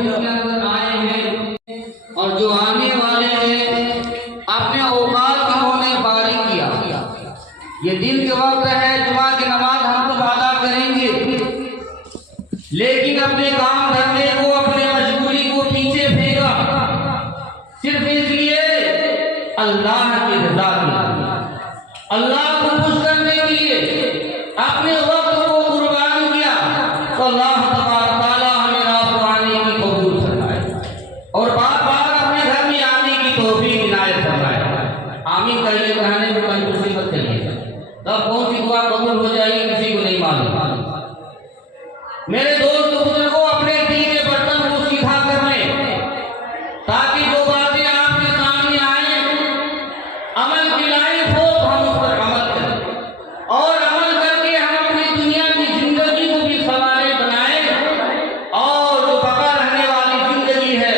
दिल के अंदर आए हैं और जो आने वाले हैं अपने औकात इन्होंने बारी किया। ये दिन के वक्त है, जुमा की नमाज हम तो अदा करेंगे, लेकिन अपने काम धंधे को, अपने मजबूरी को पीछे फेंका सिर्फ इसलिए अल्लाह की रजा के लिए, अल्लाह को खुश करने के लिए अपने वक्त को कुर्बान किया। तो अल्लाह तबारक तआला हमें रात आने की कबूल फरमाए और बार बार अपने घर में आने की तौफीक इनायत फरमाए। आमीन कहिए, कहने में कंजूसी मत करिए, तब कौन सी दुआ कबूल हो जाएगी किसी को नहीं मालूम। मेरे दोस्त बुजुर्गों, अपने दिल के बर्तन को सीधा कर लें ताकि जो बातें आपके सामने आए अमल की लायक हो तो हम उस पर अमल करें और अमल करके हम अपनी दुनिया की जिंदगी को भी सवाले बनाएं। और जो बका रहने वाली जिंदगी है,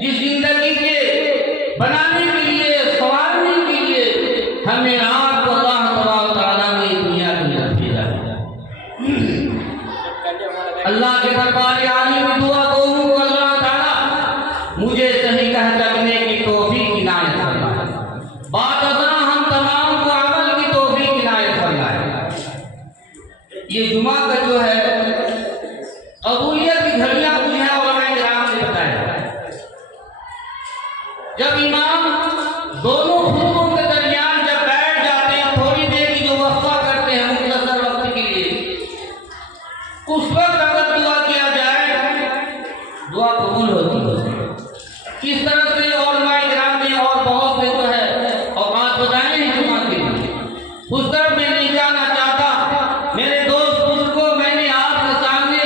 जिस जिंदगी के बनाने के लिए, संवारने के लिए हमें आपको अल्लाह तबारक तआला ने दुनिया के अंदर भेजा है। अल्लाह के दरबार आने में दुआ करूं, अल्लाह ताला मुझे सही कह सकने की तौफीक इनायत फरमाए। बात अदना हम तमाम को अमल की तौफीक इनायत फरमाए। ये जुमा का जो है कबूलियत की घड़ियां कुछ है, उलमाए किराम ने बताया। जब इमाम दोनों खुतबों के दरमियान जब बैठ जाते हैं, थोड़ी देर की जो वक्फा करते हैं मुख्तसर वक्त के लिए, उस वक्त अगर दुआ किया जाए दुआ कबूल होती है। किस तरह से उलमाए किराम ने और बहुत से जो है औकात बताए हैं जुमा के लिए, उस तरफ मैं नहीं जाना चाहता। मेरे दोस्त बुजुर्गों, मैंने आपके सामने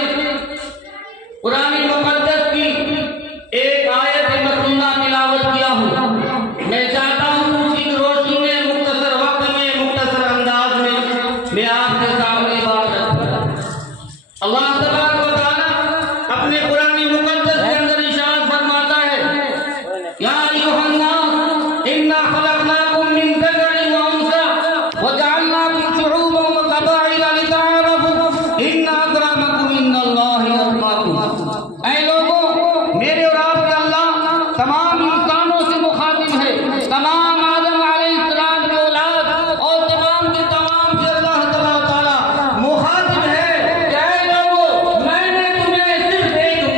कुरान मुक़द्दस की एक आयत मसनूना तिलावत किया हूँ। मैं चाहता हूँ उसी की रोशनी में, मुख्तसर वक्त में, मुख्तसर अंदाज में मैं आपके सामने बात रखूँ। अल्लाह तबारक व तआला अपने कुरान मुक़द्दस के अंदर इरशाद फरमाता है, या अय्युहन नास इन्ना खलक़नाकुम मिन ज़करिन व उन्सा व जअलनाकुम शुऊबन व क़बाइला लितअराफू इन्ना अक्रमकुम इन्नल्लाहि अत्क़ाकुम। ऐ लोगों, मेरे और आपके अल्लाह तमाम इंसानों से मुखातिब है, तमाम आदम अलैहिस्सलाम की औलाद और तमाम के तमाम से अल्लाह तबारक व तआला मुखातिब है। मैंने तुम्हें सिर्फ एक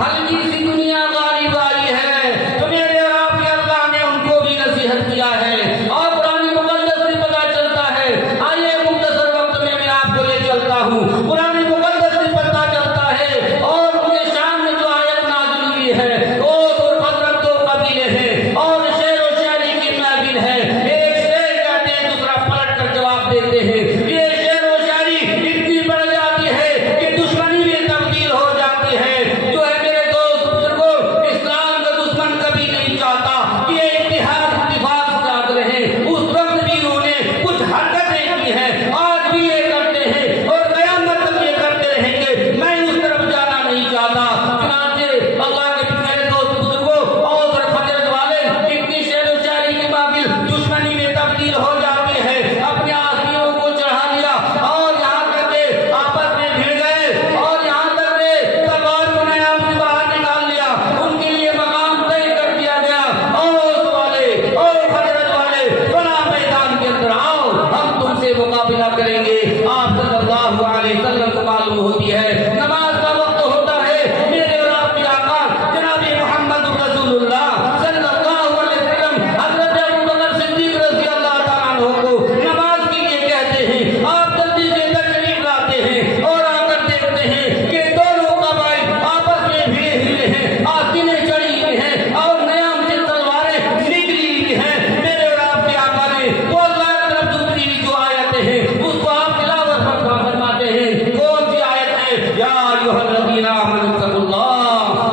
हल्की सी दुनिया गालिब आई है, तो मेरे और आपके अल्लाह ने उनको भी नसीहत किया है और कुरान मुकद्दस से पता चलता है। आइए मुख्तसर वक्त में मैं आपको ले चलता हूँ, कुरान मुकद्दस से पता चलता है और उनके शान में जो आयत नाज़िल हुई है वो दुर्भद्रक दो कबीले हैं और शेर और शायरी की महफिल है। एक शेर कहते हैं, दूसरा पलट कर जवाब देते हैं। ये शेर और शायरी इतनी बढ़ जाती है कि दुश्मनी में तब्दील हो जाती है। जो है मेरे दोस्त बुजुर्गों, इस्लाम का दुश्मन कभी नहीं चाहता कि ये इत्तेहाद इत्तिफाक के साथ रहे। उस वक्त भी उन्होंने कुछ हरकतें की हैं, आज भी ये करते हैं और कयामत तक ये करते रहेंगे। मैं उस तरफ जाना नहीं चाहता। चुनांचे अल्लाह के प्यारे दोस्त बुजुर्गों और फजरत वाले, इतनी शेर और शायरी की महफिल दुश्मनी में तब्दील हो जाती है। अपने आदमियों को चढ़ा लिया और यहाँ तक के आपस में भिड़ गए और यहाँ तक के तलवार को नयाब से बाहर निकाल लिया। उनके लिए मकाम तय कर दिया गया। और वाले और फजरत वाले बड़ा मैदान के अंदर आओ, हम तुमसे मुकाबला करेंगे। आप सल्लल्लाहु अलैहि वसल्लम को मालूम होती है नमाज का वक्त होता है। मेरे और आपके आका जनाब मोहम्मद रसूलुल्लाह सल्लल्लाहु अलैहि वसल्लम हजरत अबू बकर सिद्दीक रज़ी अल्लाह तआला अन्हु को नमाज के लिए कहते हैं। आप जल्दी से तशरीफ लाते हैं और आकर देखते हैं कि दोनों कबाइल आपस में भिड़े हुए हैं, आस्तीनें चढ़ी हुई हैं और नयाम से तलवारें निकली हुई हैं। मेरे और आपके आका ने वो अल्लाह की तरफ दूसरी जो आयतें हैं उसको आप तिलावत फरमाते हैं। कौन सी आयत है? या अय्युहल्लज़ीना आमनू तक़ुल्लाह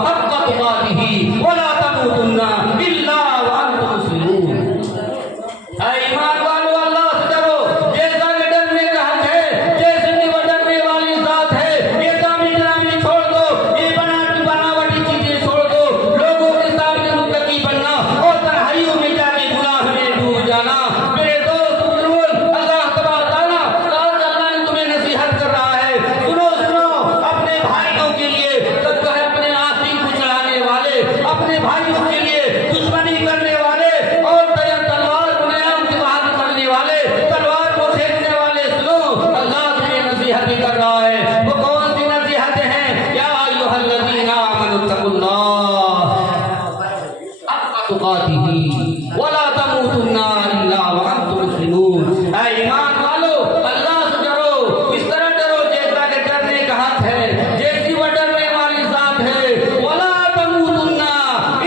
हक़्क़ तुक़ातिही वला तमूतुन्ना इल्ला व अंतुम मुस्लिमून। ऐ ईमान वालों, अल्लाह से डरो जैसा कि डरने का हक है, जैसे कि वो डरने वाली जात है। ये तामी जनामी छोड़ दो, ये बनावटी चीजें छोड़ दो, लोगों के सामने मुत्तकी बनना और तन्हाइयों में जाके गुनाह में डूब जाना। मेरे दोस्त बुजुर्गों, अल्लाह तबारक तआला ने तुम्हें नसीहत कर रहा है। सुनो सुनो, अपने भाइयों के लिए अपने आस्तीन को चढ़ाने वाले, अपने भाइयों के लिए दुश्मनी करने वाले और तलवार को नयाम से बाहर निकालने वाले, तलवार को फेंकने वाले, सुनो अल्लाह तुम्हें नसीहत भी कर रहा है। वो कौन सी नसीहतें हैं? या अय्युहल्लज़ीना आमनू तक़ुल्लाह हक़्क़ तुक़ातिही वला तमूतुन्ना इल्ला व अंतुम मुस्लिमून। ऐ ईमान वालों, अल्लाह से डरो, इस तरह डरो जैसा कि डरने का हक है, जैसी वह डरने वाली जात है। वला तमूतुन्ना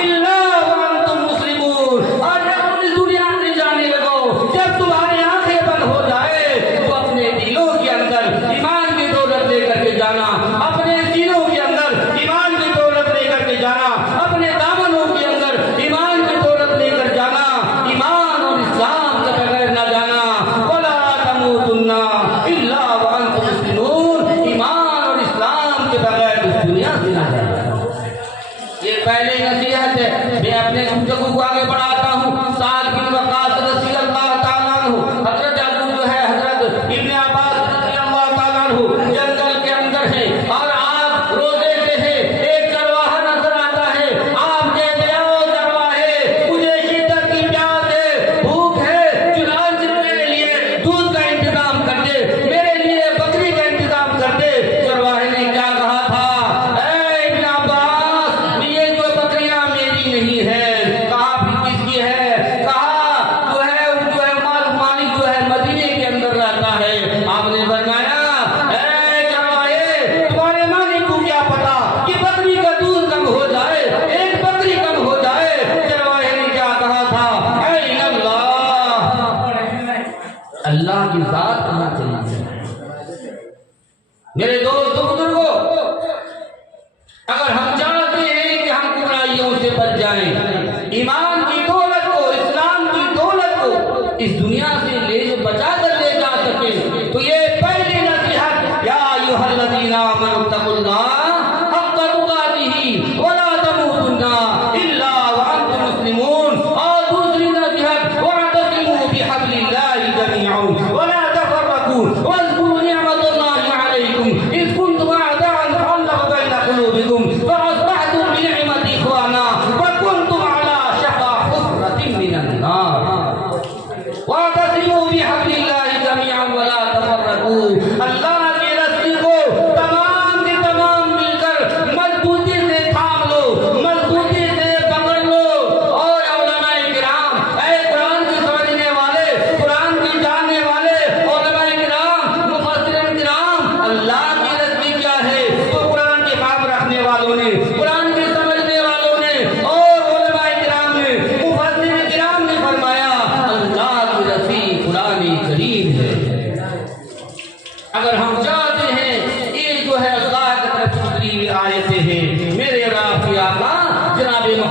इल्ला व अंतुम मुस्लिमून। और जब तुम इस दुनिया से जाने लगो, जब तुम्हारी आंखें बंद हो जाए, तो अपने दिलों के अंदर ईमान की दौलत लेकर के जाना, अपने सीनों के अंदर ईमान की दौलत लेकर के जाना, अपने दामनों के अंदर ईमान की दौलत लेकर जाना, ईमान और इस्लाम के बगैर न जाना। वला तमूतुन्ना इल्ला व अंतुम मुस्लिमून। ईमान और इस्लाम के बगैर इस दुनिया से न जाना। ये पहले नसीहत है। मैं अपने गुफ्तगू को आगे बढ़ाता हूँ। साद बिन वक़ास रज़ी अल्लाह तआला अन्हु, हजरत अबू जो है हजरत इब्न अब्बास रज़ी अल्लाह तआला अन्हु जंगल के अंदर है और आप रोजे से है। एक चरवाहा नजर आता है। आप कहते हो चरवाहे, मुझे शिद्दत की प्यास है, भूख है, चुनांचे मेरे लिए दूध का इंतजाम कर दे, मेरे लिए बकरी का इंतजाम कर दे। चरवाहे ने क्या कहा था? ऐ इब्न अब्बास, ये जो बकरियां मेरी नहीं है, कहा फिर किसकी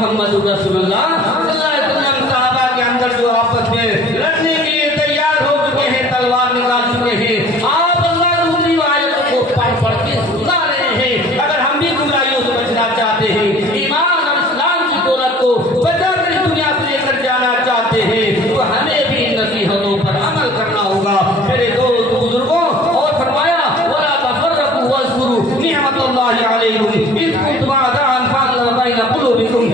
मुहम्मदुर रसूलुल्लाह सल्लल्लाहु अलैहि वसल्लम सहाबा के अंदर जो आपस में लड़ने के लिए तैयार हो चुके हैं, तलवार निकाल चुके हैं, आप अल्लाह की आयतों को पढ़ पढ़ के सुना रहे हैं। अगर हम भी गुमराहियों से बचना चाहते हैं, ईमान और इस्लाम की दौलत को बचाकर इस दुनिया से लेकर जाना चाहते हैं, तो हमें भी इन नसीहतों पर अमल करना होगा। मेरे दोस्त बुजुर्गों, और फरमाया वला तफर्रकू वज़कुरू निअमतुल्लाहि अलैकुम इज़ कुंतुम अअदाअन फअल्लफ़ बैन क़ुलूबिकुम